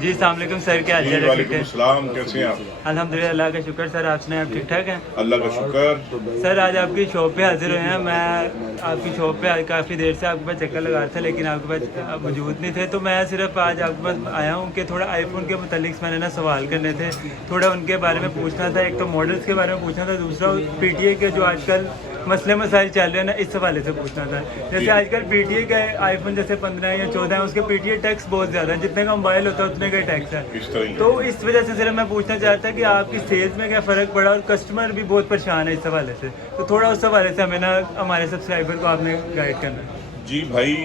جی السلام علیکم سر، کیا حال چال ہے؟ وعلیکم السلام، کیسے ہیں آپ؟ الحمدللہ اللہ کا شکر سر، آپ سنائیں آپ ٹھیک ٹھاک ہیں؟ اللہ کا شکر سر آج آپ کی شاپ پہ حاضر ہوئے ہیں. میں آپ کی شاپ پہ کافی دیر سے آپ کے پاس چکر لگا رہا تھا لیکن آپ کے پاس موجود نہیں تھے، تو میں صرف آج آپ کے پاس آیا ہوں کہ تھوڑا آئی فون کے متعلق میں نے نا سوال کرنے تھے، تھوڑا ان کے بارے میں پوچھنا تھا. ایک تو ماڈلس کے بارے میں پوچھنا تھا، دوسرا پی ٹی اے کے جو آج کل مسئلے مسائل چل رہے ہیں نا اس حوالے سے پوچھنا تھا. جیسے آج کل پی ٹی اے کا آئی فون جیسے 15 یا 14 ہے، اس کے پی ٹی اے ٹیکس بہت زیادہ ہے، جتنے کا موبائل ہوتا ہے اتنے کا ٹیکس ہے. تو اس وجہ سے صرف میں پوچھنا چاہتا کہ آپ کی سیلز میں کیا فرق پڑا، اور کسٹمر بھی بہت پریشان ہے اس حوالے سے، تو تھوڑا اس حوالے سے ہمیں نا ہمارے سبسکرائبر کو آپ نے گائیڈ کرنا ہے. جی بھائی،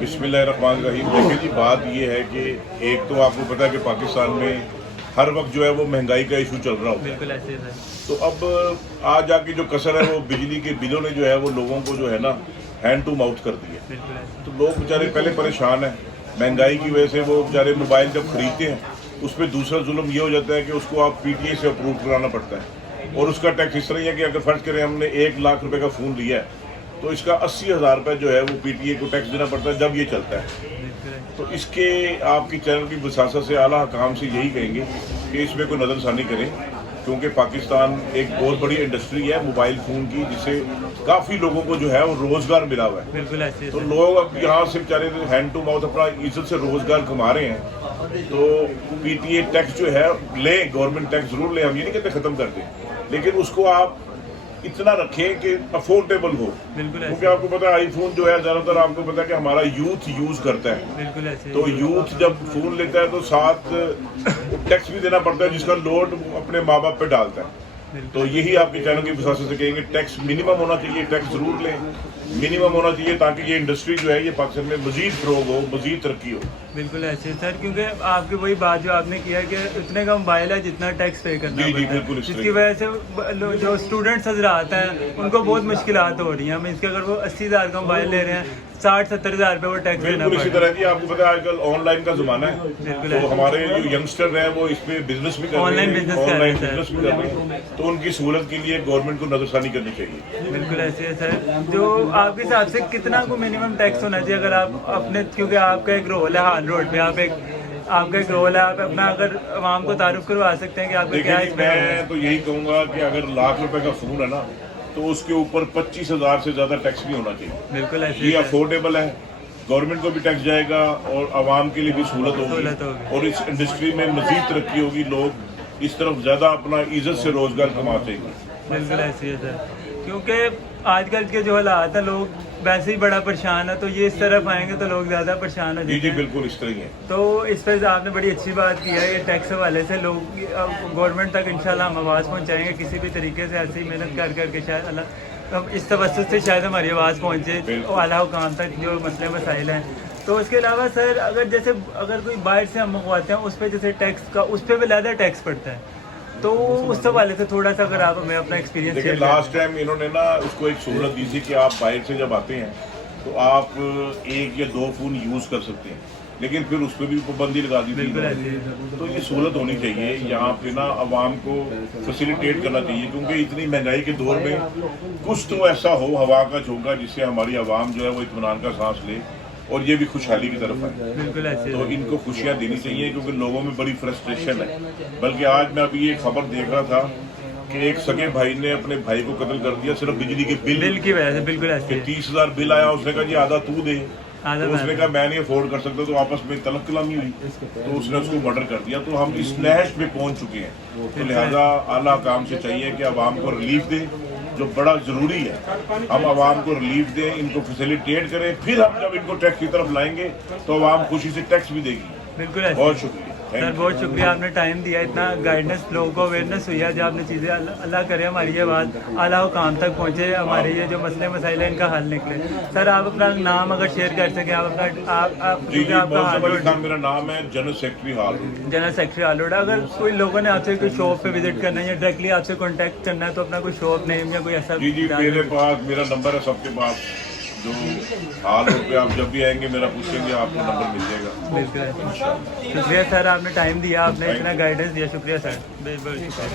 بسم اللہ الرحمن الرحیم. دیکھیں جی، بات یہ ہے کہ ایک تو آپ کو پتا ہے کہ پاکستان میں ہر وقت جو ہے وہ مہنگائی کا ایشو چل رہا ہوتا ہے. بالکل ایسے ہے. تو اب آج آ کے جو کثر ہے وہ بجلی کے بلوں نے جو ہے وہ لوگوں کو جو ہے نا ہینڈ ٹو ماؤتھ کر دیا. بالکل ایسے. تو لوگ بیچارے پہلے پریشان ہیں مہنگائی کی وجہ سے. وہ بیچارے موبائل جب خریدتے ہیں اس پہ دوسرا ظلم یہ ہو جاتا ہے کہ اس کو آپ پی ٹی اے سے اپروو کرانا پڑتا ہے، اور اس کا ٹیکس اس طرح ہے کہ اگر فرض کریں ہم نے 1 لاکھ روپے کا فون لیا ہے تو اس کا 80,000 روپے جو ہے وہ پی ٹی اے کو ٹیکس دینا پڑتا ہے جب یہ چلتا ہے. تو اس کے آپ کی چینل کی وساست سے اعلیٰ حکام سے یہی کہیں گے کہ اس میں کوئی نظر ثانی کریں، کیونکہ پاکستان ایک بہت بڑی انڈسٹری ہے موبائل فون کی، جس سے کافی لوگوں کو جو ہے وہ روزگار ملا ہوا ہے. بالکل ایسے. تو لوگ اب یہاں سے بیچارے ہینڈ ٹو ماؤتھ اپنا عزت سے روزگار کما رہے ہیں. تو پی ٹی اے ٹیکس جو ہے لیں، گورنمنٹ ٹیکس ضرور لیں، ہم یہ نہیں کہتے ختم کر دیں، لیکن اس کو آپ اتنا رکھیں کہ افورڈیبل ہو. کیونکہ آپ کو پتا ہے آئی فون جو ہے زیادہ تر آپ کو پتا ہے کہ ہمارا یوتھ یوز کرتا ہے. بالکل ایسے. تو یوتھ جب فون لیتا ہے تو ساتھ ٹیکس بھی دینا پڑتا ہے، جس کا لوڈ اپنے ماں باپ پہ ڈالتا ہے. تو یہی آپ کے چینل کی وساست سے کہیں گے ٹیکس منیمم ہونا چاہیے، ٹیکس ضرور لیں، منیمم ہونا چاہیے تاکہ یہ انڈسٹری جو ہے یہ پاکستان میں مزید فروغ ہو، مزید ترقی ہو. بالکل ایسے سر، کیونکہ آپ کی وہی بات جو آپ نے کیا کہ اتنے کا موبائل ہے جتنا ٹیکس پے کرنا جی پڑتا ہے، بالکل. جس کی وجہ سے جو اسٹوڈنٹس حضرات ہیں ان کو بہت مشکلات ہو رہی ہیں. مینس کہ اگر وہ 80,000 کا موبائل لے رہے ہیں 60-70,000 روپے وہ ٹیکس دینا بالکل اسی پڑتا طرح جی. آپ کو پتا ہے آج کل آن لائن کا زمانہ ہے، تو ہمارے جو ینگسٹر ہیں وہ اس پہ بزنس بھی کر رہے ہیں، آن لائن بزنس بھی کر رہے ہیں. تو ان کی سہولت کے لیے گورنمنٹ کو نظر ثانی کرنی چاہیے. بالکل ایسے ہے سر. جو آپ کے حساب سے کتنا کو منیمم ٹیکس ہونا چاہیے اگر آپ اپنے، کیونکہ آپ کا ایک رول ہے ہال روڈ پہ، آپ کا ایک رول ہے، آپ اپنا اگر عوام کو تعارف کروا سکتے ہیں کہ آپ کا کیا دیکھیں میں تو یہی کہوں گا کہ اگر 1 لاکھ روپے کا فون ہے نا تو اس کے اوپر 25,000 سے زیادہ ٹیکس بھی ہونا چاہیے. بالکل ایسے. یہ افورڈیبل ہے، گورنمنٹ کو بھی ٹیکس جائے گا اور عوام کے لیے بھی سہولت ہوگی، اور اس انڈسٹری میں مزید ترقی ہوگی. لوگ اس طرف زیادہ اپنا عزت سے روزگار کماتے ہیں. بالکل ایسے ہے سر، کیونکہ آج کل کے جو حالات ہیں لوگ ویسے ہی بڑا پریشان ہے، تو یہ اس طرف آئیں گے تو لوگ زیادہ پریشان ہو جائیں گے. جی بالکل اس طرح ہی ہے. تو اس پہ آپ نے بڑی اچھی بات کی ہے. یہ ٹیکس حوالے سے لوگ گورنمنٹ تک انشاءاللہ ہم آواز پہنچائیں گے کسی بھی طریقے سے، ایسی محنت کر کے شاید اللہ اس توسط سے شاید ہماری آواز پہنچے اعلیٰ حکام تک جو مسئلے مسائل ہیں. تو اس کے علاوہ سر اگر کوئی باہر سے ہم منگواتے ہیں اس پہ جیسے ٹیکس کا اس پہ بھی زیادہ ٹیکس پڑتا ہے، تو اس حوالے سے تھوڑا سا اگر آپ ہمیں اپنا ایکسپیرینس. لیکن لاسٹ ٹائم انہوں نے نا اس کو ایک سہولت دی تھی کہ آپ باہر سے جب آتے ہیں تو آپ 1 یا 2 فون یوز کر سکتے ہیں، لیکن پھر اس پہ بھی پابندی لگا دی تھی. تو یہ سہولت ہونی چاہیے یہاں پہ نا، عوام کو فیسیلیٹیٹ کرنا چاہیے، کیونکہ اتنی مہنگائی کے دور میں کچھ تو ایسا ہو ہوا کا جھونکا جس سے ہماری عوام جو ہے وہ اطمینان کا سانس لے اور یہ بھی خوشحالی کی طرف ہے. تو ان کو خوشیاں دینی چاہیے کیونکہ لوگوں میں بڑی فرسٹریشن ہے. بلکہ آج میں ابھی ایک خبر دیکھ رہا تھا کہ ایک سگے بھائی نے اپنے بھائی کو قتل کر دیا صرف بجلی کے بل کی وجہ سے. بالکل ایسے. 30,000 بل آیا، اس نے کہا جی آدھا تو دے، تو اس نے کہا میں نہیں افورڈ کر سکتا، تو آپس میں طلب کلامی ہوئی، تو اس نے اس کو مرڈر کر دیا. تو ہم اس نہج پہ پہنچ چکے ہیں، تو لہٰذا اعلیٰ حکام سے چاہیے کہ عوام کو ریلیف دیں، جو بڑا ضروری ہے. ہم عوام کو ریلیف دیں، ان کو فیسیلیٹیٹ کریں، پھر ہم جب ان کو ٹیکس کی طرف لائیں گے تو عوام خوشی سے ٹیکس بھی دے گی. بالکل ایسے. بہت شکریہ سر، بہت شکریہ، آپ نے ٹائم دیا، اتنا گائیڈنس لوگوں کو اویئرنیس ہوئی ہے. جو آپ نے چیزیں اللہ کرے ہماری یہ بات اعلیٰ حکام تک پہنچے، ہمارے یہ جو مسئلے مسائل ہیں ان کا حل نکلے. سر آپ اپنا نام اگر شیئر کر سکیں، آپ اپنا جی میرا نام ہے general secretary hall road. General secretary hall road. اگر کوئی لوگوں نے آپ سے کوئی شاپ پہ وزٹ کرنا ہے یا ڈائریکٹلی آپ سے کانٹیکٹ کرنا ہے تو اپنا کوئی شاپ نیم یا کوئی ایسا. جی میرے پاس میرا نمبر ہے سب کے پاس، جو ہال روڈ پہ آپ جب بھی آئیں گے میرا پوچھیں گے آپ کو نمبر مل جائے گا. بالکل. شکریہ سر، آپ نے ٹائم دیا، آپ نے اتنا گائیڈنس دیا، شکریہ سر، بہت بہت شکریہ.